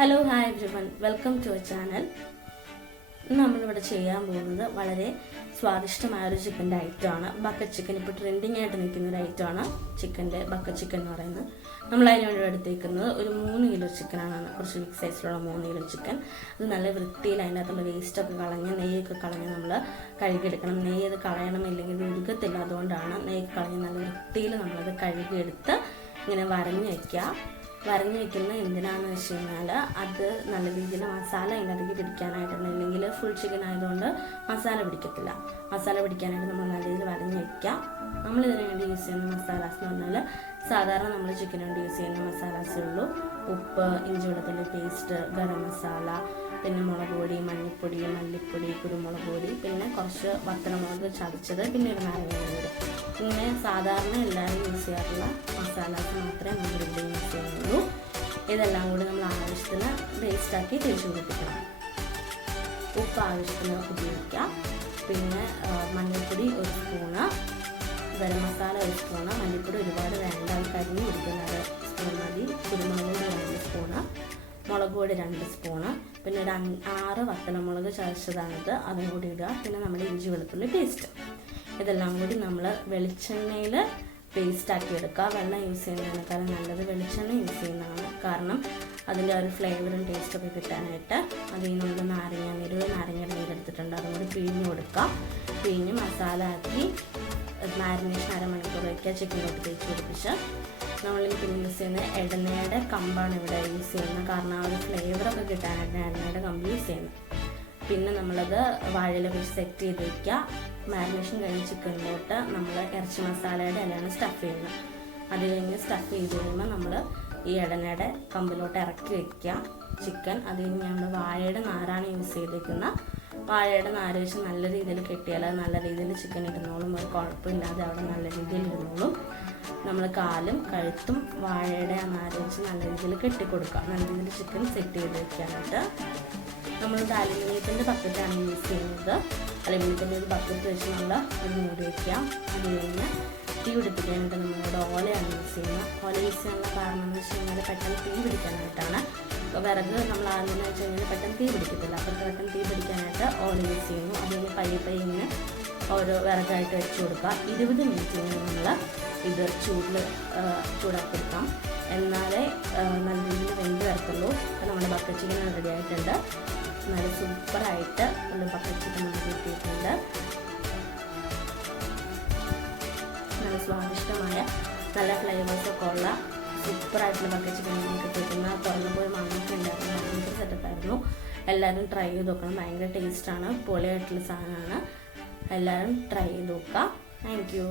Hello hi everyone, welcome to our channel. നമ്മളിവിടെ ചെയ്യാൻ പോകുന്നത് വളരെ സ്വാദിഷ്ടമായൊരു ചിക്കൻ്റെ ഐറ്റമാണ് ബക്കറ്റ് ചിക്കൻ. ഇപ്പോൾ ട്രെൻഡിങ് ആയിട്ട് നിൽക്കുന്ന ഒരു ഐറ്റമാണ് ചിക്കൻ്റെ ബക്കറ്റ് ചിക്കൻ എന്ന് പറയുന്നത്. നമ്മൾ അതിനുവേണ്ടി എടുത്തേക്കുന്നത് ഒരു 3 കിലോ ചിക്കനാണ്. കുറച്ച് ബിഗ് സൈസിലുള്ള 3 കിലോ ചിക്കൻ. അത് നല്ല വൃത്തിയിൽ അതിൻ്റെ അകത്തുള്ള വേസ്റ്റൊക്കെ കളഞ്ഞ് നെയ്യൊക്കെ കളഞ്ഞ് നമ്മൾ കഴുകിയെടുക്കണം. നെയ്യ് അത് കളയണമില്ലെങ്കിൽ ഇത് ഉരുകത്തില്ല. അതുകൊണ്ടാണ് നെയ്യൊക്കെ കളഞ്ഞ് നല്ല വൃത്തിയിൽ നമ്മളത് കഴുകിയെടുത്ത് ഇങ്ങനെ വരഞ്ഞ് വെക്കുന്ന എന്തിനാണെന്ന് വെച്ച് കഴിഞ്ഞാൽ അത് നല്ല രീതിയിൽ മസാല അതിനകത്തേക്ക് പിടിക്കാനായിട്ടാണ്. അല്ലെങ്കിൽ ഫുൾ ചിക്കൻ ആയതുകൊണ്ട് മസാല പിടിക്കത്തില്ല. മസാല പിടിക്കാനായിട്ട് നമ്മൾ നല്ല രീതിയിൽ വരഞ്ഞ് വയ്ക്കാം. നമ്മളിതിനു വേണ്ടി യൂസ് ചെയ്യുന്ന മസാലാസ് എന്ന് പറഞ്ഞാൽ സാധാരണ നമ്മൾ ചിക്കന് വേണ്ടി യൂസ് ചെയ്യുന്ന മസാലാസേ ഉള്ളൂ. ഉപ്പ്, ഇഞ്ചി വെളുത്തുള്ളി പേസ്റ്റ്, ഗരം മസാല, പിന്നെ മുളക് പൊടി, മഞ്ഞൾപ്പൊടി, മല്ലിപ്പൊടി, കുരുമുളക് പൊടി, പിന്നെ കുറച്ച് വത്തലമുളക് ചതച്ചത്, പിന്നെ ഒരു നാരങ്ങ. ഇങ്ങനെ സാധാരണ എല്ലാവരും യൂസ് ചെയ്യാറുള്ള മസാലാസ് മാത്രമേ നമ്മൾ ഇവിടെ യൂസ് ചെയ്യുന്നുള്ളൂ. ഇതെല്ലാം കൂടി നമ്മൾ ആവശ്യത്തിന് പേസ്റ്റാക്കി തേച്ച് പിടിപ്പിക്കണം. ഉപ്പ് ആവശ്യത്തിന് ഉപയോഗിക്കാം. പിന്നെ മഞ്ഞൾപ്പൊടി 1 സ്പൂണ്, ഗരം മസാല 1 സ്പൂണ്, മല്ലിപ്പൊടി ഒരുപാട് വേണ്ട, കരിഞ്ഞ് ഇരിക്കുന്ന 1 സ്പൂൺ മതി, കുരുമുളക് പൊടി 2 സ്പൂണ്, മുളക് പൊടി 2 സ്പൂണ്, പിന്നെ ഒരു 6 വത്തലമുളക് ചതച്ചതാണിത്, അതും കൂടി ഇടുക. പിന്നെ നമ്മുടെ ഇഞ്ചി വെളുത്തുള്ളി പേസ്റ്റ്, ഇതെല്ലാം കൂടി നമ്മൾ വെളിച്ചെണ്ണയിൽ പേസ്റ്റാക്കി എടുക്കുക. വെള്ളം യൂസ് ചെയ്യുന്നതിനേക്കാളും നല്ലത് വെളിച്ചെണ്ണ യൂസ് ചെയ്യുന്നതാണ്. കാരണം അതിൻ്റെ ഒരു ഫ്ലേവറും ടേസ്റ്റൊക്കെ കിട്ടാനായിട്ട്. അതിൽ നമ്മൾ നാരങ്ങയുടെ നീരെടുത്തിട്ടുണ്ട്, അതും കൂടി പിഴിഞ്ഞ് കൊടുക്കുക. പിഴിഞ്ഞ് മസാല ആക്കി മാരിനേഷൻ 1/2 മണിക്കൂർ വയ്ക്കുക. ചിക്കനിലോട്ട് തേച്ച് പിടിപ്പിച്ച് നമ്മളിൽ പിന്നെ യൂസ് ചെയ്യുന്നത് എണ്ണയുടെ കമ്പാണ് ഇവിടെ യൂസ് ചെയ്യുന്നത്. കാരണം ആ ഒരു ഫ്ലേവറൊക്കെ കിട്ടാനായിട്ട് എണ്ണയുടെ കമ്പ് യൂസ് ചെയ്യുന്നത്. പിന്നെ നമ്മളത് വാഴയില വെച്ച് സെറ്റ് ചെയ്ത് വയ്ക്കുക. മാരിനേഷൻ കഴിഞ്ഞ് ചിക്കനിലോട്ട് നമ്മൾ ഇറച്ചി മസാലയുടെ ഇലയാണ് സ്റ്റഫ് ചെയ്യുന്നത്. അത് കഴിഞ്ഞ് സ്റ്റഫ് ചെയ്ത് കഴിയുമ്പോൾ നമ്മൾ ഈ എണ്ണയുടെ കമ്പിലോട്ട് ഇറക്കി വയ്ക്കുക ചിക്കൻ. അത് കഴിഞ്ഞ് നമ്മൾ വാഴയുടെ നാരാണ് യൂസ് ചെയ്തിരിക്കുന്നത്. വാഴയുടെ നാര് വെച്ച് നല്ല രീതിയിൽ കെട്ടിയാൽ അത് നല്ല രീതിയിൽ ചിക്കൻ ഇരുന്നോളും. ഒരു കുഴപ്പമില്ലാതെ അവിടെ നല്ല രീതിയിൽ ഇരുന്നോളും. നമ്മൾ കാലും കഴുത്തും വാഴയുടെ ആ നാര് വെച്ച് നല്ല രീതിയിൽ കെട്ടിക്കൊടുക്കുക. നല്ല രീതിയിൽ ചിക്കൻ സെറ്റ് ചെയ്ത് വയ്ക്കാനായിട്ട് നമ്മളിത് അലുമിനിയത്തിൻ്റെ ബക്കറ്റാണ് യൂസ് ചെയ്യുന്നത്. അലുമിനിയത്തിൻ്റെ ഒരു ബക്കറ്റ് വെച്ച് നമ്മൾ ഒരു മൂടി വയ്ക്കാം. അത് കഴിഞ്ഞ് തീ പിടിപ്പിക്കാനായിട്ട് നമ്മളിവിടെ ഓലയാണ് യൂസ് ചെയ്യുന്നത്. ഓല യൂസ് ചെയ്യാനുള്ള കാരണം എന്ന് വെച്ച് കഴിഞ്ഞാൽ പെട്ടെന്ന് തീ പിടിക്കാനായിട്ടാണ്. വിറക് നമ്മൾ ആദ്യം വെച്ച് കഴിഞ്ഞാൽ പെട്ടെന്ന് തീ പിടിക്കത്തില്ല. അപ്പോൾ പെട്ടെന്ന് തീ പിടിക്കാനായിട്ട് ഓല യൂസ് ചെയ്യുന്നു. അതിന് പയ്യെ ഇങ്ങനെ ഓരോ വിറകായിട്ട് വെച്ച് കൊടുക്കുക. 20 മിനിറ്റ് നമ്മൾ ഇത് ചൂടാക്കി എടുക്കാം. എന്നാലേ നല്ല രീതിയിൽ വെന്ത് വരത്തുള്ളൂ. അപ്പോൾ നമ്മുടെ ബക്കറ്റ് ചിക്കൻ റെഡി ആയിട്ടുണ്ട്. നല്ല സൂപ്പറായിട്ട് ഉള്ള ബക്കറ്റ് ചിക്കൻ നമുക്ക് കിട്ടിയിട്ടുണ്ട്. നല്ല സ്വാദിഷ്ടമായ നല്ല ഫ്ലേവേഴ്സൊക്കെ ഉള്ള സൂപ്പറായിട്ടുള്ള ബക്കറ്റ് ചിക്കൻ നമുക്ക് കിട്ടുന്ന തുറന്നു പോയി മണമൊക്കെ ഉണ്ടായിരുന്നു. ഭയങ്കര സെറ്റപ്പായിരുന്നു. എല്ലാവരും ട്രൈ ചെയ്ത് നോക്കണം. ഭയങ്കര ടേസ്റ്റാണ്. പൊളിയായിട്ടുള്ള സാധനമാണ്. എല്ലാവരും ട്രൈ ചെയ്ത് നോക്കുക. Thank you.